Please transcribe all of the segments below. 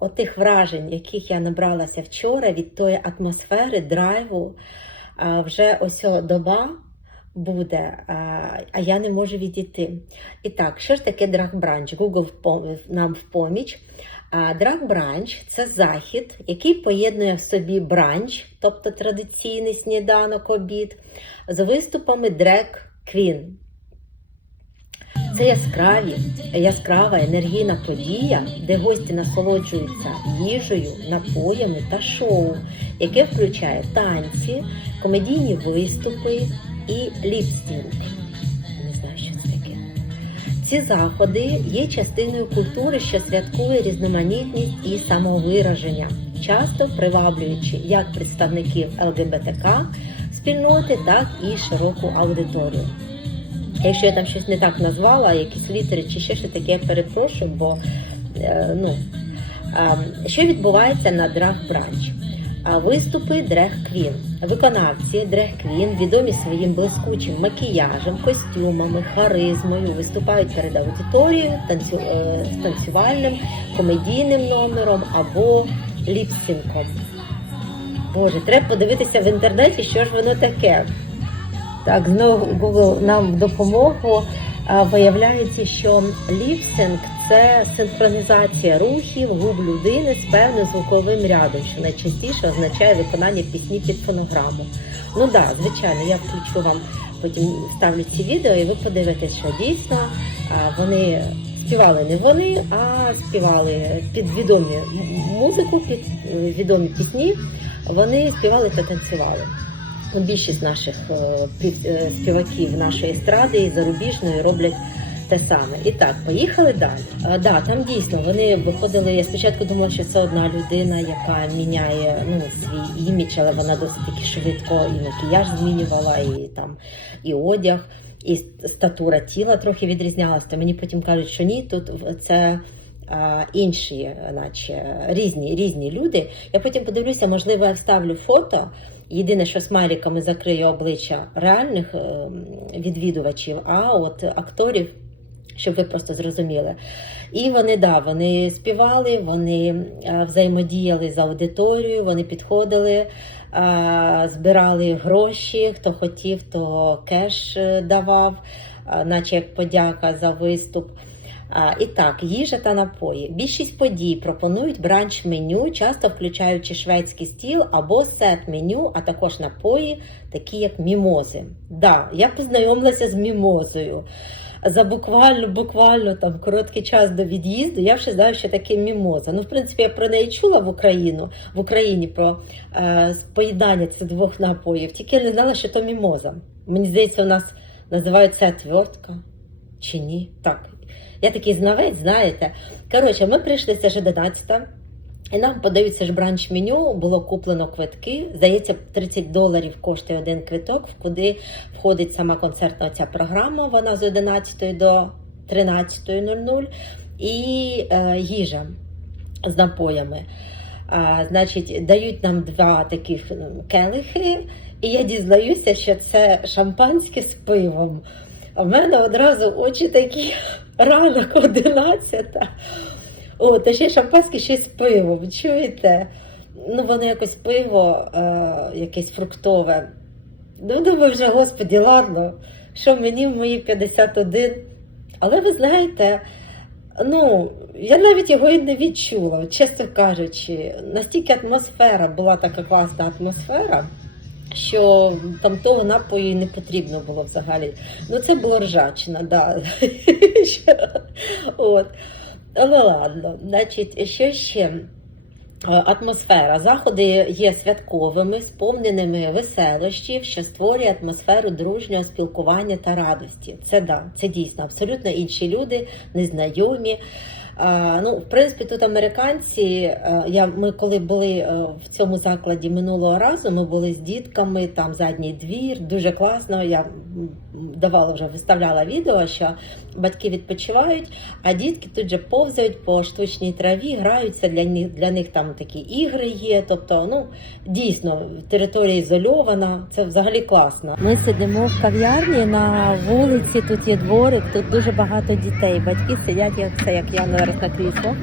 отих вражень, яких я набралася вчора від тої атмосфери, драйву, вже ось доба буде, а, а я не можу відійти. І так, що ж таке драг-бранч? Google нам в поміч. Драг-бранч це захід, який поєднує в собі бранч, тобто традиційний сніданок, обід, з виступами драг-квін. Це яскраві, яскрава енергійна подія, де гості насолоджуються їжею, напоями та шоу, яке включає танці, комедійні виступи і ліпстінг. Не знаю, що це таке. Ці заходи є частиною культури, що святкує різноманітність і самовираження, часто приваблюючи як представників ЛГБТК спільноти, так і широку аудиторію. Якщо я там щось не так назвала, якісь літери чи ще щось таке, я перепрошую, бо е, ну, е, що відбувається на драг-бранч? А Виступи дрег-квін. Виконавці дрег-квін відомі своїм блискучим макіяжем, костюмами, харизмою, виступають перед аудиторією, танцю, е, танцювальним, комедійним номером або ліпсінком. Боже, треба подивитися в інтернеті, що ж воно таке. Так, Google нам допомогу. Виявляється, що ліпсинг це синхронізація рухів губ людини з певним звуковим рядом, що найчастіше означає виконання пісні під фонограму. Ну так, да, звичайно, я включу вам потім ставлю ці відео, і ви подивитесь, що дійсно вони співали не вони, а співали під відомі музику, під е, відомі пісні. Вони співали та танцювали. Ну, Більшість наших е, е, співаків нашої естради і зарубіжної роблять те саме. І так, поїхали далі. Е, Да, там дійсно вони виходили. Я спочатку думала, що це одна людина, яка міняє ну, свій імідж, але вона досить таки швидко і макіяж змінювала, і там і одяг, і статура тіла трохи відрізнялася. Мені потім кажуть, що ні, тут це. Інші, наче різні різні люди. Я потім подивлюся, можливо, я вставлю фото. Єдине, що смайликами закриє обличчя реальних ем, відвідувачів, а от акторів, щоб ви просто зрозуміли. І вони, да, вони співали, вони е, взаємодіяли з аудиторією, вони підходили, е, збирали гроші, хто хотів, то кеш е, давав, е, наче як подяка за виступ. І так, їжа та напої. Більшість подій пропонують бранч-меню, часто включаючи шведський стіл або сет-меню, а також напої, такі як мімози. Да, я познайомилася з мімозою. За буквально, буквально там короткий час до від'їзду я вже знаю, що таке мімоза. Ну, в принципі, я про неї чула в Україну в Україні про е, поєднання цих двох напоїв, тільки я не знала, що то мімоза. Мені здається, у нас називають це отвертка чи ні? Так, я такий знавець, знаєте. Коротше, ми прийшли це ж 11 і нам подаються ж бранч меню, було куплено квитки. Здається, 30 доларів коштує один квиток, куди входить сама концертна ця програма. Вона з 11 до 13.00 і е, їжа з напоями. А, значить, дають нам два таких келихи, і я дізнаюся, що це шампанське з пивом. В мене одразу очі такі ранок 11. О, та ще шампанське ще з пивом. Чуєте? Ну, воно якось пиво, е, якесь фруктове. Ну, думаю, вже, господі, ладно, що мені в мої 51. Але ви знаєте, ну, я навіть його і не відчула, чесно кажучи. Настільки атмосфера була така класна атмосфера, що там того напою не потрібно було взагалі. Ну, це було ржачно, да. От. Але ладно, значить, що ще? Е, Атмосфера. Заходи є святковими, сповненими веселощів, що створює атмосферу дружнього спілкування та радості. Це да, це дійсно абсолютно інші люди, незнайомі. Ну, в принципі, тут американці. е, Я ми коли були е, в цьому закладі минулого разу, ми були з дітками, там задній двір, дуже класно. Я давала вже виставляла відео, що батьки відпочивають, а дітки тут же повзають по штучній траві, граються для них для них там такі ігри є. Тобто, ну дійсно територія ізольована, це взагалі класно. Ми сидимо в кав'ярні на вулиці. Тут є дворик, тут дуже багато дітей. Батьки сидять як це, як я на Америка тихо.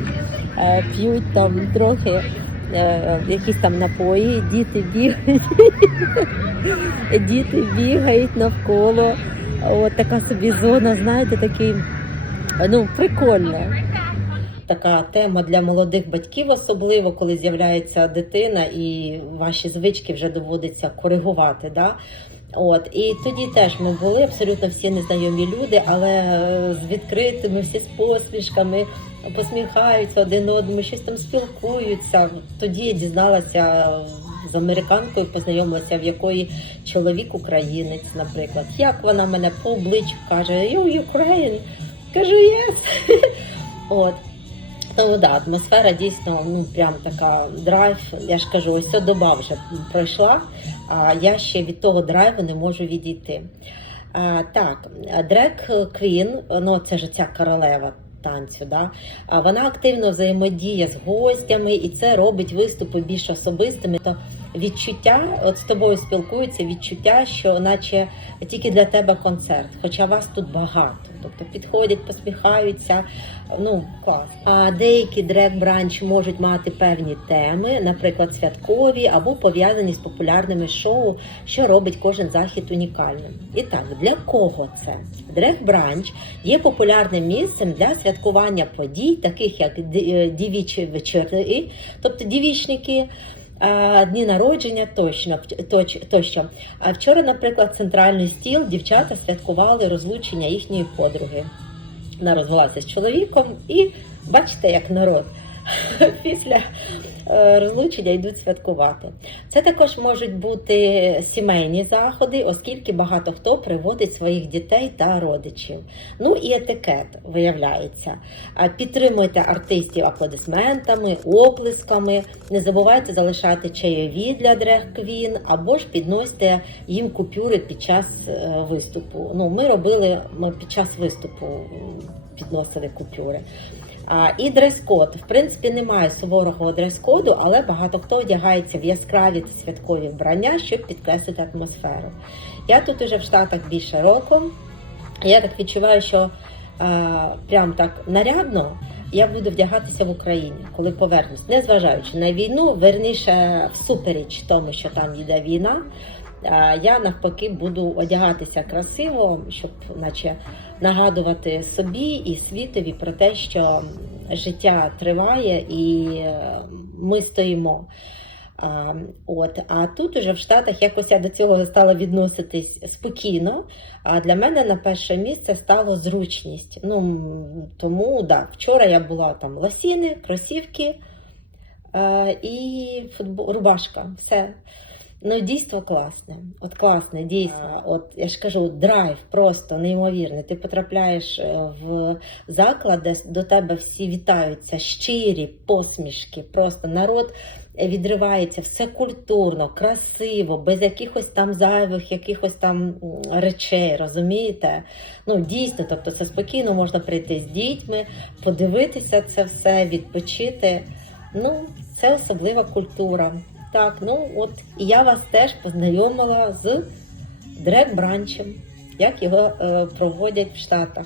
Е, П'ють там трохи е, якісь там напої, діти бігають, діти бігають навколо. От така собі зона, знаєте, такий, ну, прикольно. Така тема для молодих батьків, особливо коли з'являється дитина і ваші звички вже доводиться коригувати. Да? От і тоді теж ми були абсолютно всі незнайомі люди, але е, з відкритими, всі з посмішками, посміхаються один одному, щось там спілкуються. Тоді я дізналася з американкою, познайомилася, в якої чоловік українець, наприклад. Як вона мене по обличчю каже: You Ukraine? Кажу, yes. От. Тому да, атмосфера дійсно ну прям така драйв. Я ж кажу, ось доба вже пройшла, а я ще від того драйву не можу відійти. А, так, Дрек Квін, ну це ж ця королева танцю, да? а вона активно взаємодіє з гостями, і це робить виступи більш особистими. То відчуття, от з тобою спілкуються, відчуття, що наче тільки для тебе концерт, хоча вас тут багато. Тобто підходять, посміхаються. Ну, клас. А деякі дрек-бранч можуть мати певні теми, наприклад, святкові або пов'язані з популярними шоу, що робить кожен захід унікальним. І так, для кого це? Дрек-бранч є популярним місцем для святкування подій, таких як е, дівічі вечори, тобто дівічники. Дні народження точно точ, тощо. А вчора, наприклад, центральний стіл дівчата святкували розлучення їхньої подруги. Вона розвелася з чоловіком, і бачите, як народ після е, розлучення йдуть святкувати. Це також можуть бути сімейні заходи, оскільки багато хто приводить своїх дітей та родичів. Ну і етикет виявляється. Підтримуйте артистів аплодисментами, оплесками. Не забувайте залишати чайові для дрег квін або ж підносьте їм купюри під час е, виступу. Ну, ми робили під час виступу підносили купюри. А, і дрес-код. В принципі, немає суворого дрес-коду, але багато хто одягається в яскраві та святкові вбрання, щоб підкреслити атмосферу. Я тут уже в Штатах більше року. Я так відчуваю, що е, прям так нарядно я буду вдягатися в Україні, коли повернусь, незважаючи на війну, верніше всупереч тому, що там йде війна. Е, Я навпаки буду одягатися красиво, щоб, наче, нагадувати собі і світові про те, що життя триває і е, ми стоїмо. А, от, а тут уже в Штатах якось я до цього стала відноситись спокійно. А для мене на перше місце стало зручність. Ну, тому да, вчора я була там лосіни, кросівки е, і футбол, рубашка. Все. Ну, дійство класне. От класне, дійсно. От я ж кажу, драйв просто неймовірний. Ти потрапляєш е, в заклад, де до тебе всі вітаються, щирі посмішки, просто народ відривається, все культурно, красиво, без якихось там зайвих, якихось там речей, розумієте? Ну, дійсно, тобто це спокійно можна прийти з дітьми, подивитися це все, відпочити. Ну, це особлива культура. Так, ну от і я вас теж познайомила з дрек-бранчем, як його е, проводять в Штатах.